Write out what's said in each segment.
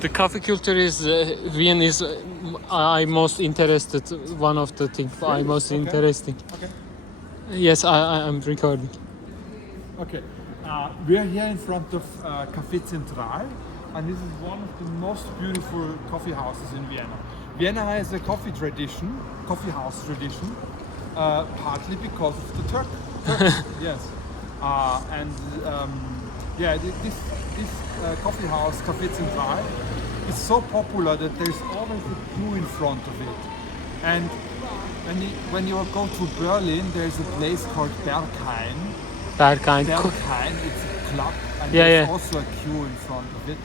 The coffee culture is Vienna is I most interested. One of the things I most interesting. Okay. Yes, I'm recording. Okay. We are here in front of Café Central, and this is one of the most beautiful coffee houses in Vienna. Vienna has a coffee house tradition, partly because of the Turks. Yes. This coffee house, Café Central, is so popular that there's always a queue in front of it. And when you go to Berlin, there's a place called Berghain. Berghain. Berghain, it's a club, and Yeah, there's yeah. also a queue in front of it.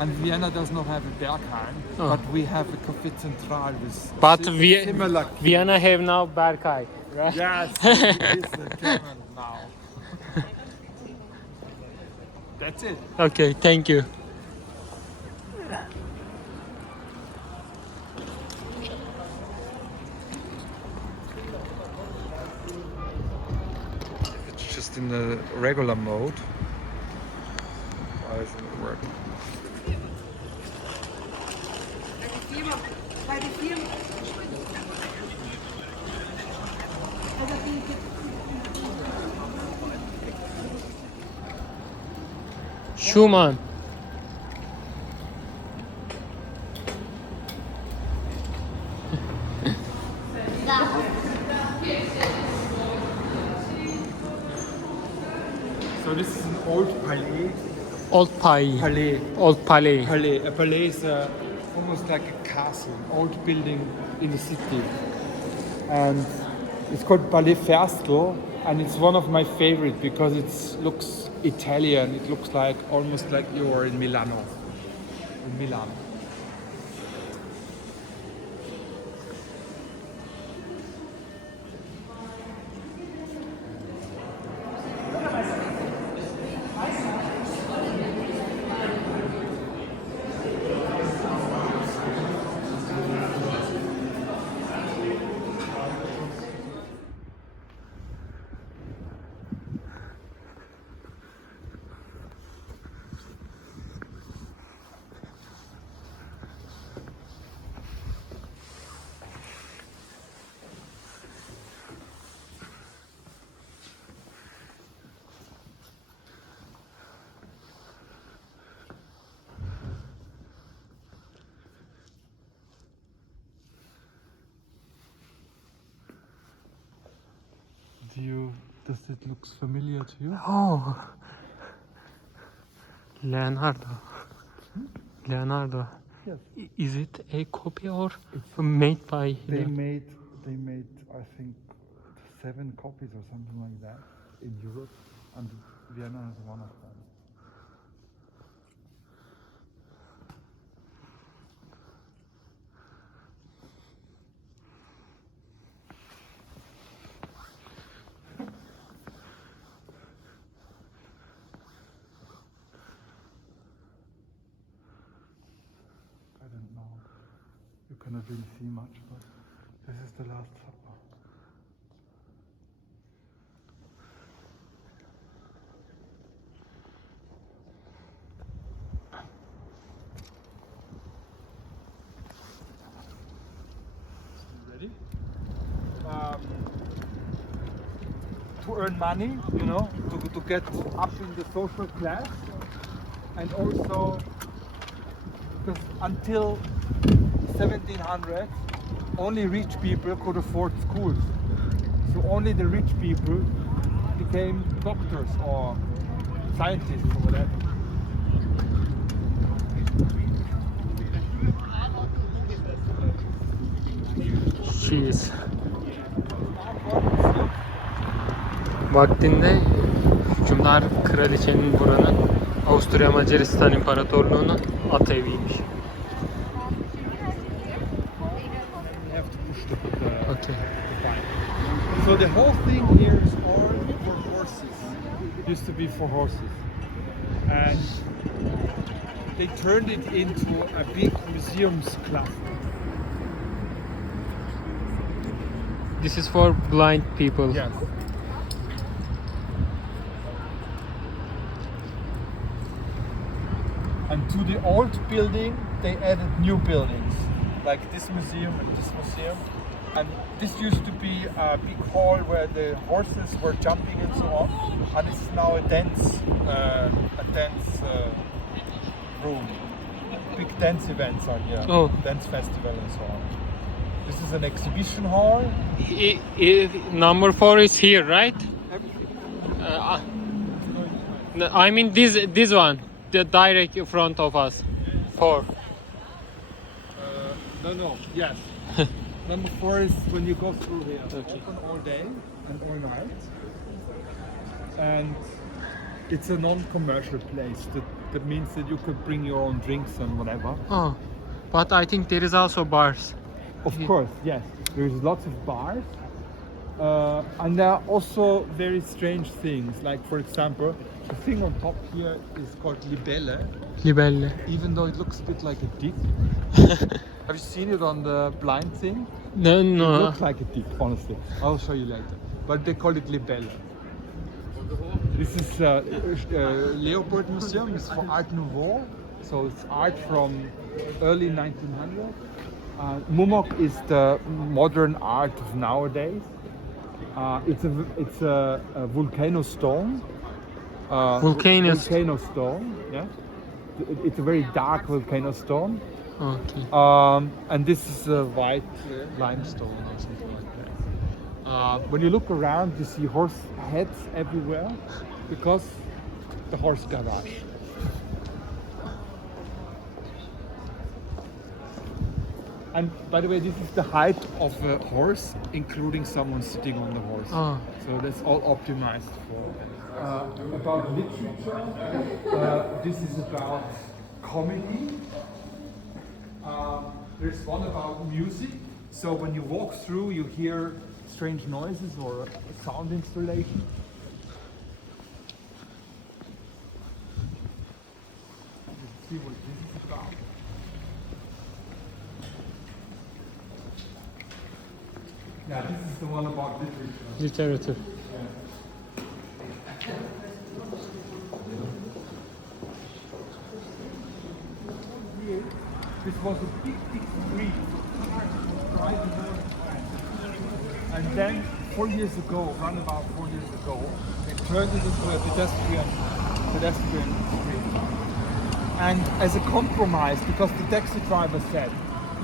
And Vienna does not have a Berghain, but we have a Café Central with But similar queue. Vienna have now Berghain, right? Yes, it's a German now. That's it. Okay, thank you. It's just in the regular mode. Why isn't it working? Schumann. So this is an old palais. Old Palais. Palais. Old Palais. Palais. A palais is almost like a castle, an old building in the city. And it's called Palais Ferstel, and it's one of my favorite because it looks Italian. It looks like almost like you're in Milano. In Milan. Does it look familiar to you? Oh. Leonardo. Leonardo. Yes. Is it a copy or made by They made I think 7 copies or something like that in Europe, and Vienna is one of them. I don't know. You cannot really see much, but this is the Last Supper. Ready? To earn money, you know, to get up in the social class, and also because until 1700 only rich people could afford schools, so only the rich people became doctors or scientists or whatever. Cheese. Vaktinde hükümdar kraliçenin buranın Avusturya Macaristan İmparatorluğu'nun at eviymiş. Okay. So the whole thing here is all for horses. Used to be for horses, and they turned it into a big museums cluster. This is for blind people. Yes. And to the old building, they added new buildings, like this museum and this museum. And this used to be a big hall where the horses were jumping and so on. And this is now a dance room. Big dance events are here, dance festival and so on. This is an exhibition hall. Number 4 is here, right? I mean this one, the direct in front of us. 4. No, yes. Number 4 is when you go through here. Okay. Open all day and all night. And it's a non-commercial place. That means that you could bring your own drinks and whatever. Oh, but I think there is also bars. Of course, yes. There's lots of bars. And there are also very strange things. Like, for example, the thing on top here is called libelle. Libelle. Even though it looks a bit like a dick. Have you seen it on the blind thing? No. It looks like a dick, honestly. I'll show you later. But they call it libelle. This is Leopold Museum. It's for Art Nouveau. So it's art from early 1900. Mumok is the modern art of nowadays. It's a volcano stone. Volcano stone. Yeah. It's a very dark volcano stone. Okay. And this is a white limestone or something like that. When you look around, you see horse heads everywhere because the horse garage. And by the way, this is the height of a horse, including someone sitting on the horse. Oh. So that's all optimized for. About literature, this is about comedy. There's one about music. So when you walk through, you hear strange noises or a sound installation. Let's see what this is about. Yeah, this is the one about literature. This was a big street, and then 4 years ago, around about 4 years ago, they turned it into a pedestrian street. And as a compromise, because the taxi driver said,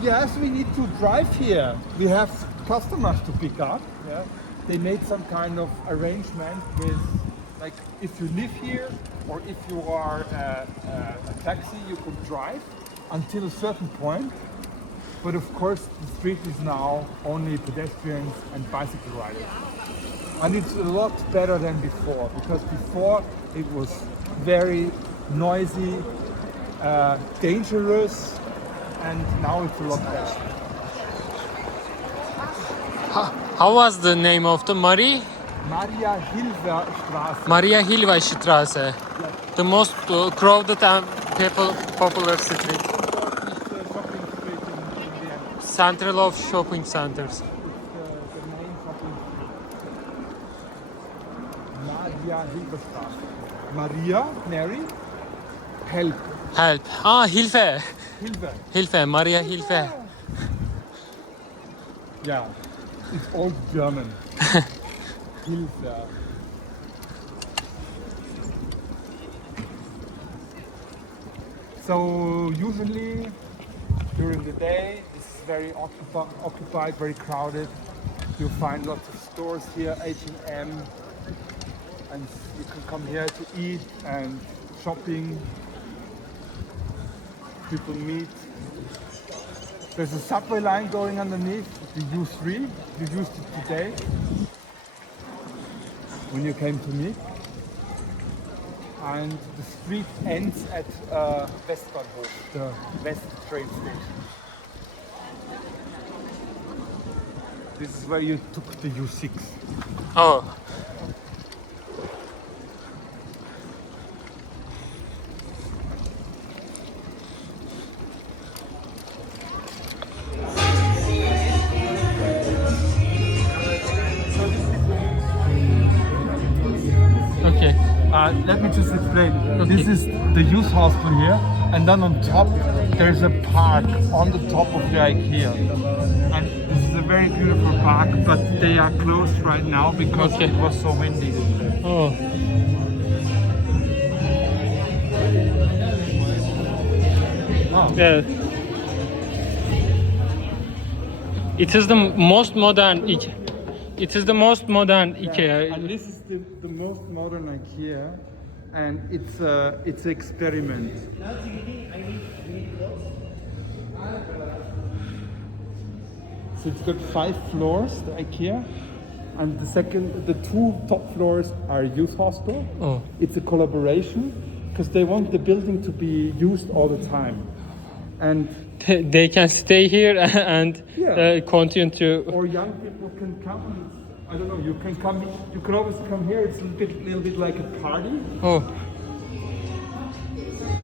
yes, we need to drive here. We have customers to pick up. Yeah? They made some kind of arrangement with, like, if you live here or if you are a taxi, you could drive until a certain point. But of course, the street is now only pedestrians and bicycle riders. And it's a lot better than before, because before it was very noisy, dangerous, and now it's a lot better. How was the name of the Maria Hilfer Straße. Maria Hilfer Straße? Yes. The most crowded and popular street. It's a shopping street in Vienna. Central of shopping centers. It's the main shopping street. Maria Hilfer Straße. Maria, Mary, help. Help. Hilfe. Hilfe. Hilfe. Maria Hilfe. Yeah, it's all German. Hilfe. So usually during the day, this is very occupied, very crowded. You find lots of stores here, H&M, and you can come here to eat and shopping. People meet. There's a subway line going underneath, the U3. You used it today when you came to me. And the street ends at Westbahnhof, the West train station. This is where you took the U6. Oh. Let me just explain. Okay. This is the youth hostel here, And then on top, there's a park on the top of the IKEA. And this is a very beautiful park, but they are closed right now because Okay. it was so windy. Oh. Oh. Yeah. It is the most modern IKEA. It is the most modern IKEA. And this is the most modern IKEA, and it's an experiment. So it's got 5 floors, the IKEA, and the 2 top floors are youth hostel. Oh. It's a collaboration because they want the building to be used all the time, and They can stay here and Yeah. continue to. or young people can come. I don't know. You can come. You can always come here. It's a little bit like a party. Oh.